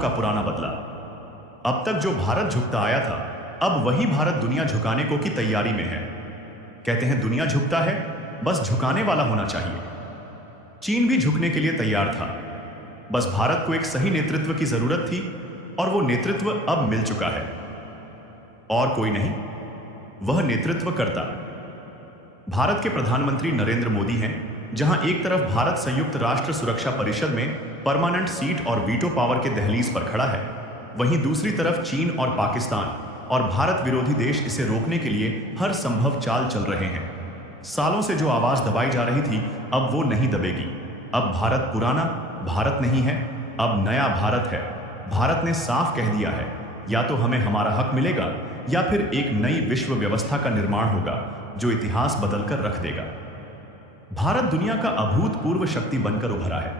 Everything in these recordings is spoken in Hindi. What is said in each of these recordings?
का पुराना बदला। अब तक जो भारत झुकता आया था, अब वही भारत दुनिया झुकाने को की तैयारी में है। कहते हैं दुनिया झुकता है, बस झुकाने वाला होना चाहिए। चीन भी झुकने के लिए तैयार था, बस भारत को एक सही नेतृत्व की जरूरत थी और वो नेतृत्व अब मिल चुका है। और कोई नहीं, वह नेतृत्व करता भारत के प्रधानमंत्री नरेंद्र मोदी हैं। जहां एक तरफ भारत संयुक्त राष्ट्र सुरक्षा परिषद में परमानेंट सीट और वीटो पावर के दहलीज पर खड़ा है, वहीं दूसरी तरफ चीन और पाकिस्तान और भारत विरोधी देश इसे रोकने के लिए हर संभव चाल चल रहे हैं। सालों से जो आवाज दबाई जा रही थी, अब वो नहीं दबेगी। अब भारत पुराना भारत नहीं है, अब नया भारत है। भारत ने साफ कह दिया है, या तो हमें हमारा हक मिलेगा या फिर एक नई विश्व व्यवस्था का निर्माण होगा जो इतिहास बदलकर रख देगा। भारत दुनिया का अभूतपूर्व शक्ति बनकर उभरा है,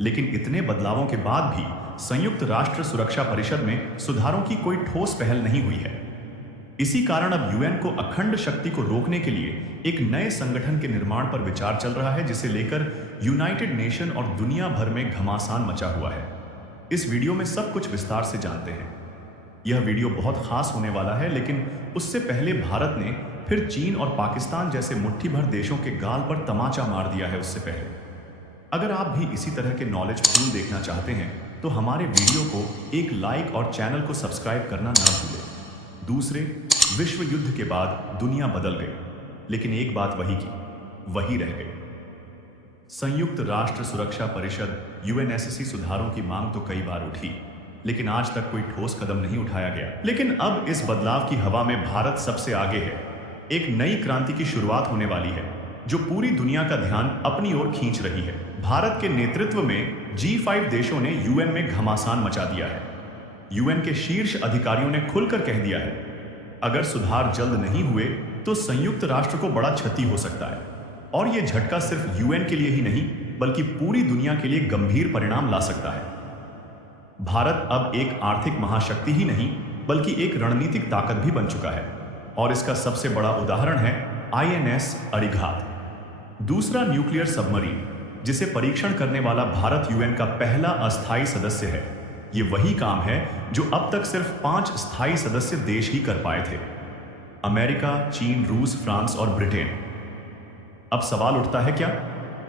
लेकिन इतने बदलावों के बाद भी संयुक्त राष्ट्र सुरक्षा परिषद में सुधारों की कोई ठोस पहल नहीं हुई है। इसी कारण अब यूएन को अखंड शक्ति को रोकने के लिए एक नए संगठन के निर्माण पर विचार चल रहा है, जिसे लेकर यूनाइटेड नेशन और दुनिया भर में घमासान मचा हुआ है। इस वीडियो में सब कुछ विस्तार से जानते हैं। यह वीडियो बहुत खास होने वाला है, लेकिन उससे पहले भारत ने फिर चीन और पाकिस्तान जैसे मुट्ठी भर देशों के गाल पर तमाचा मार दिया है। उससे पहले अगर आप भी इसी तरह के नॉलेज फूल देखना चाहते हैं तो हमारे वीडियो को एक लाइक और चैनल को सब्सक्राइब करना ना भूलें। दूसरे विश्व युद्ध के बाद दुनिया बदल गई, लेकिन एक बात वही रह गई। संयुक्त राष्ट्र सुरक्षा परिषद यूएनएससी सुधारों की मांग तो कई बार उठी, लेकिन आज तक कोई ठोस कदम नहीं उठाया गया। लेकिन अब इस बदलाव की हवा में भारत सबसे आगे है। एक नई क्रांति की शुरुआत होने वाली है जो पूरी दुनिया का ध्यान अपनी ओर खींच रही है। भारत के नेतृत्व में G5 देशों ने यूएन में घमासान मचा दिया है। यूएन के शीर्ष अधिकारियों ने खुलकर कह दिया है, अगर सुधार जल्द नहीं हुए तो संयुक्त राष्ट्र को बड़ा क्षति हो सकता है, और यह झटका सिर्फ यूएन के लिए ही नहीं बल्कि पूरी दुनिया के लिए गंभीर परिणाम ला सकता है। भारत अब एक आर्थिक महाशक्ति ही नहीं बल्कि एक रणनीतिक ताकत भी बन चुका है, और इसका सबसे बड़ा उदाहरण है INS अरिघात, दूसरा न्यूक्लियर सबमरीन जिसे परीक्षण करने वाला भारत यूएन का पहला अस्थायी सदस्य है। यह वही काम है जो अब तक सिर्फ 5 स्थायी सदस्य देश ही कर पाए थे, अमेरिका, चीन, रूस, फ्रांस और ब्रिटेन। अब सवाल उठता है, क्या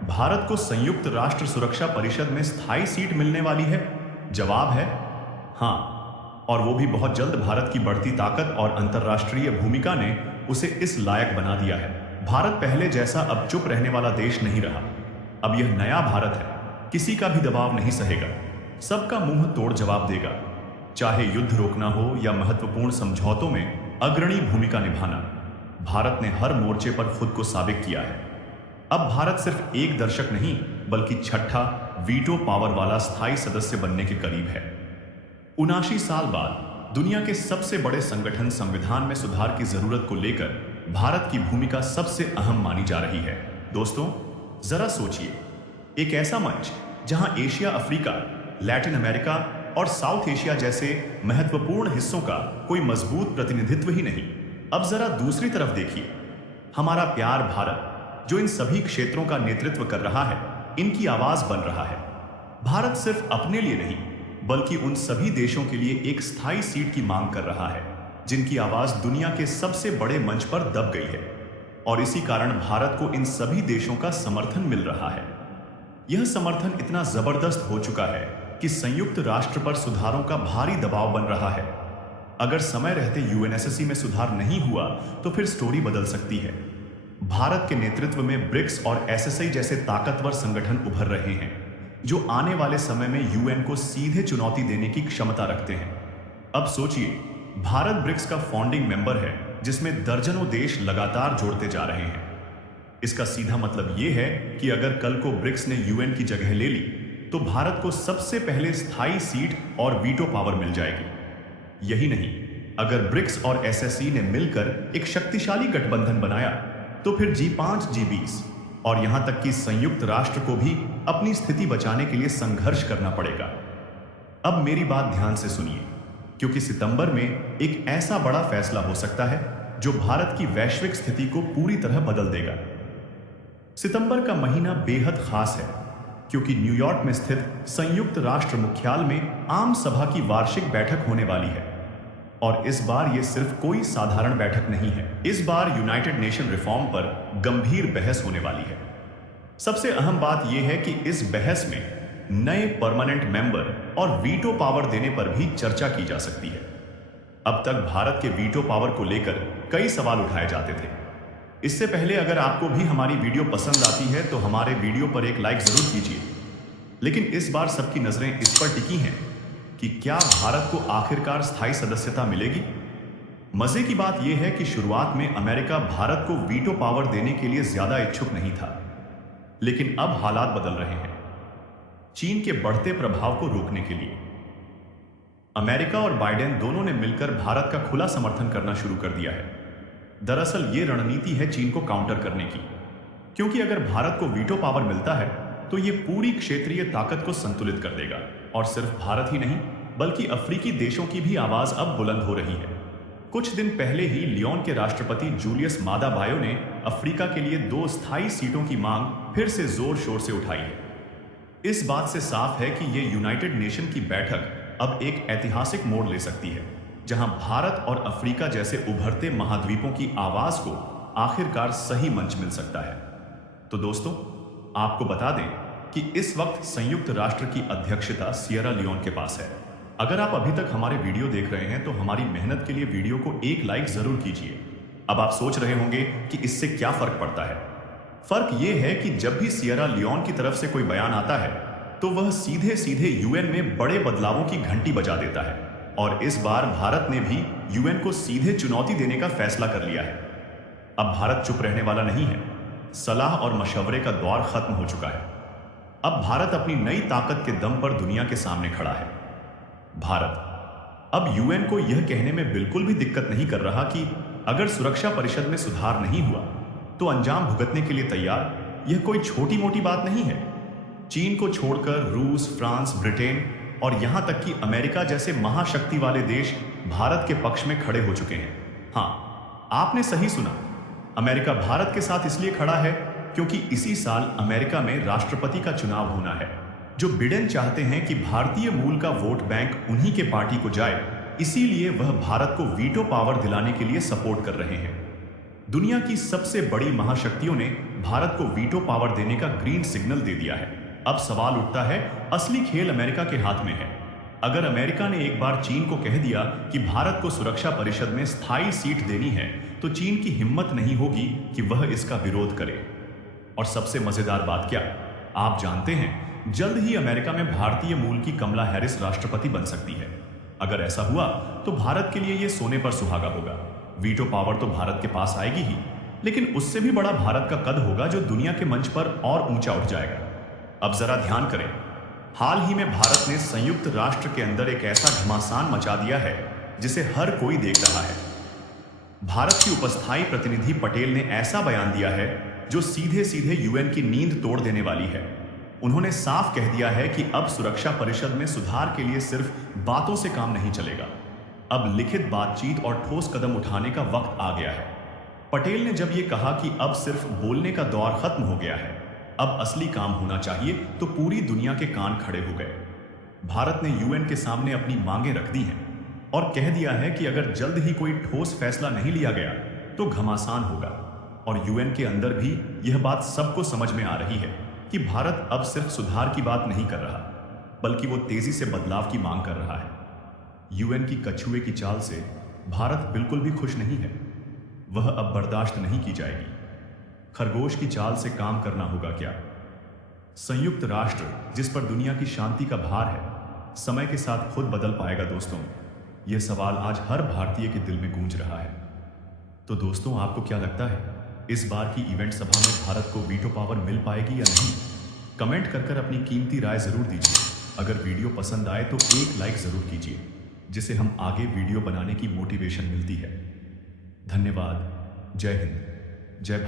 भारत को संयुक्त राष्ट्र सुरक्षा परिषद में स्थायी सीट मिलने वाली है? जवाब है हां, और वो भी बहुत जल्द। भारत की बढ़ती ताकत और अंतर्राष्ट्रीय भूमिका ने उसे इस लायक बना दिया है। भारत पहले जैसा अब चुप रहने वाला देश नहीं रहा। अब यह नया भारत है, किसी का भी दबाव नहीं सहेगा, सबका मुंह तोड़ जवाब देगा, चाहे युद्ध रोकना हो या महत्वपूर्ण समझौतों में अग्रणी भूमिका निभाना। भारत ने हर मोर्चे पर खुद को साबित किया है। अब भारत सिर्फ एक दर्शक नहीं बल्कि छठा वीटो पावर वाला स्थायी सदस्य बनने के करीब है। 79 साल बाद दुनिया के सबसे बड़े संगठन संविधान में सुधार की जरूरत को लेकर भारत की भूमिका सबसे अहम मानी जा रही है। दोस्तों, जरा सोचिए, एक ऐसा मंच जहां एशिया, अफ्रीका, लैटिन अमेरिका और साउथ एशिया जैसे महत्वपूर्ण हिस्सों का कोई मजबूत प्रतिनिधित्व ही नहीं। अब जरा दूसरी तरफ देखिए, हमारा प्यार भारत जो इन सभी क्षेत्रों का नेतृत्व कर रहा है, इनकी आवाज बन रहा है। भारत सिर्फ अपने लिए नहीं बल्कि उन सभी देशों के लिए एक स्थायी सीट की मांग कर रहा है जिनकी आवाज दुनिया के सबसे बड़े मंच पर दब गई है, और इसी कारण भारत को इन सभी देशों का समर्थन मिल रहा है। यह समर्थन इतना जबरदस्त हो चुका है कि संयुक्त राष्ट्र पर सुधारों का भारी दबाव बन रहा है। अगर समय रहते यूएनएससी में सुधार नहीं हुआ तो फिर स्टोरी बदल सकती है। भारत के नेतृत्व में ब्रिक्स और एसएसआई जैसे ताकतवर संगठन उभर रहे हैं जो आने वाले समय में यूएन को सीधे चुनौती देने की क्षमता रखते हैं। अब सोचिए, भारत ब्रिक्स का फाउंडिंग मेंबर है जिसमें दर्जनों देश लगातार जोड़ते जा रहे हैं। इसका सीधा मतलब यह है कि अगर कल को ब्रिक्स ने यूएन की जगह ले ली तो भारत को सबसे पहले स्थायी सीट और वीटो पावर मिल जाएगी। यही नहीं, अगर ब्रिक्स और एसएससी ने मिलकर एक शक्तिशाली गठबंधन बनाया तो फिर G5, G20 और यहां तक कि संयुक्त राष्ट्र को भी अपनी स्थिति बचाने के लिए संघर्ष करना पड़ेगा। अब मेरी बात ध्यान से सुनिए, क्योंकि सितंबर में एक ऐसा बड़ा फैसला हो सकता है जो भारत की वैश्विक स्थिति को पूरी तरह बदल देगा। सितंबर का महीना बेहद खास है क्योंकि न्यूयॉर्क में स्थित संयुक्त राष्ट्र मुख्यालय में आम सभा की वार्षिक बैठक होने वाली है। और इस बार ये सिर्फ कोई साधारण बैठक नहीं है। इस बार यूनाइटेड नेशन रिफॉर्म पर गंभीर बहस होने वाली है। सबसे अहम बात यह है कि इस बहस में नए परमानेंट मेंबर और वीटो पावर देने पर भी चर्चा की जा सकती है। अब तक भारत के वीटो पावर को लेकर कई सवाल उठाए जाते थे। इससे पहले अगर आपको भी हमारी वीडियो पसंद आती है तो हमारे वीडियो पर एक लाइक जरूर कीजिए। लेकिन इस बार सबकी नजरें इस पर टिकी हैं कि क्या भारत को आखिरकार स्थायी सदस्यता मिलेगी। मजे की बात यह है कि शुरुआत में अमेरिका भारत को वीटो पावर देने के लिए ज्यादा इच्छुक नहीं था, लेकिन अब हालात बदल रहे हैं। चीन के बढ़ते प्रभाव को रोकने के लिए अमेरिका और बाइडेन दोनों ने मिलकर भारत का खुला समर्थन करना शुरू कर दिया है। दरअसल ये रणनीति है चीन को काउंटर करने की, क्योंकि अगर भारत को वीटो पावर मिलता है तो ये पूरी क्षेत्रीय ताकत को संतुलित कर देगा। और सिर्फ भारत ही नहीं बल्कि अफ्रीकी देशों की भी आवाज अब बुलंद हो रही है। कुछ दिन पहले ही लियोन के राष्ट्रपति जूलियस मादा बायो ने अफ्रीका के लिए 2 स्थायी सीटों की मांग फिर से जोर शोर से उठाई है। इस बात से साफ है कि ये यूनाइटेड नेशन की बैठक अब एक ऐतिहासिक मोड़ ले सकती है, जहां भारत और अफ्रीका जैसे उभरते महाद्वीपों की आवाज को आखिरकार सही मंच मिल सकता है। तो दोस्तों, आपको बता दें कि इस वक्त संयुक्त राष्ट्र की अध्यक्षता सियरा लियोन के पास है। अगर आप अभी तक हमारे वीडियो देख रहे हैं तो हमारी मेहनत के लिए वीडियो को एक लाइक जरूर कीजिए। अब आप सोच रहे होंगे कि इससे क्या फर्क पड़ता है। फर्क यह है कि जब भी सियरा लियोन की तरफ से कोई बयान आता है तो वह सीधे सीधे यूएन में बड़े बदलावों की घंटी बजा देता है। और इस बार भारत ने भी यूएन को सीधे चुनौती देने का फैसला कर लिया है। अब भारत चुप रहने वाला नहीं है। सलाह और मशवरे का दौर खत्म हो चुका है। अब भारत अपनी नई ताकत के दम पर दुनिया के सामने खड़ा है। भारत अब यूएन को यह कहने में बिल्कुल भी दिक्कत नहीं कर रहा कि अगर सुरक्षा परिषद में सुधार नहीं हुआ तो अंजाम भुगतने के लिए तैयार। यह कोई छोटी मोटी बात नहीं है। चीन को छोड़कर रूस, फ्रांस, ब्रिटेन और यहां तक कि अमेरिका जैसे महाशक्ति वाले देश भारत के पक्ष में खड़े हो चुके हैं। हाँ, आपने सही सुना। अमेरिका भारत के साथ इसलिए खड़ा है क्योंकि इसी साल अमेरिका में राष्ट्रपति का चुनाव होना है। जो बिडेन चाहते हैं कि भारतीय मूल का वोट बैंक उन्हीं के पार्टी को जाए, इसीलिए वह भारत को वीटो पावर दिलाने के लिए सपोर्ट कर रहे हैं। दुनिया की सबसे बड़ी महाशक्तियों ने भारत को वीटो पावर देने का ग्रीन सिग्नल दे दिया है। अब सवाल उठता है, असली खेल अमेरिका के हाथ में है। अगर अमेरिका ने एक बार चीन को कह दिया कि भारत को सुरक्षा परिषद में स्थायी सीट देनी है तो चीन की हिम्मत नहीं होगी कि वह इसका विरोध करे। और सबसे मजेदार बात क्या, आप जानते हैं, जल्द ही अमेरिका में भारतीय मूल की कमला हैरिस राष्ट्रपति बन सकती है। अगर ऐसा हुआ तो भारत के लिए यह सोने पर सुहागा होगा। वीटो पावर तो भारत के पास आएगी ही, लेकिन उससे भी बड़ा भारत का कद होगा जो दुनिया के मंच पर और ऊंचा उठ जाएगा। अब जरा ध्यान करें, हाल ही में भारत ने संयुक्त राष्ट्र के अंदर एक ऐसा घमासान मचा दिया है जिसे हर कोई देख रहा है। भारत की उपस्थायी प्रतिनिधि पटेल ने ऐसा बयान दिया है जो सीधे सीधे यूएन की नींद तोड़ देने वाली है। उन्होंने साफ कह दिया है कि अब सुरक्षा परिषद में सुधार के लिए सिर्फ बातों से काम नहीं चलेगा। अब लिखित बातचीत और ठोस कदम उठाने का वक्त आ गया है। पटेल ने जब यह कहा कि अब सिर्फ बोलने का दौर खत्म हो गया है, अब असली काम होना चाहिए, तो पूरी दुनिया के कान खड़े हो गए। भारत ने यूएन के सामने अपनी मांगें रख दी हैं और कह दिया है कि अगर जल्द ही कोई ठोस फैसला नहीं लिया गया तो घमासान होगा। और यूएन के अंदर भी यह बात सबको समझ में आ रही है कि भारत अब सिर्फ सुधार की बात नहीं कर रहा, बल्कि वो तेजी से बदलाव की मांग कर रहा है। यूएन की कछुए की चाल से भारत बिल्कुल भी खुश नहीं है। वह अब बर्दाश्त नहीं की जाएगी। खरगोश की चाल से काम करना होगा क्या? संयुक्त राष्ट्र, जिस पर दुनिया की शांति का भार है, समय के साथ खुद बदल पाएगा दोस्तों? यह सवाल आज हर भारतीय के दिल में गूंज रहा है। तो दोस्तों, आपको क्या लगता है, इस बार की इवेंट सभा में भारत को वीटो पावर मिल पाएगी या नहीं? कमेंट कर अपनी कीमती राय जरूर दीजिए। अगर वीडियो पसंद आए तो एक लाइक जरूर कीजिए, जिससे हम आगे वीडियो बनाने की मोटिवेशन मिलती है। धन्यवाद। जय हिंद, जय भारत।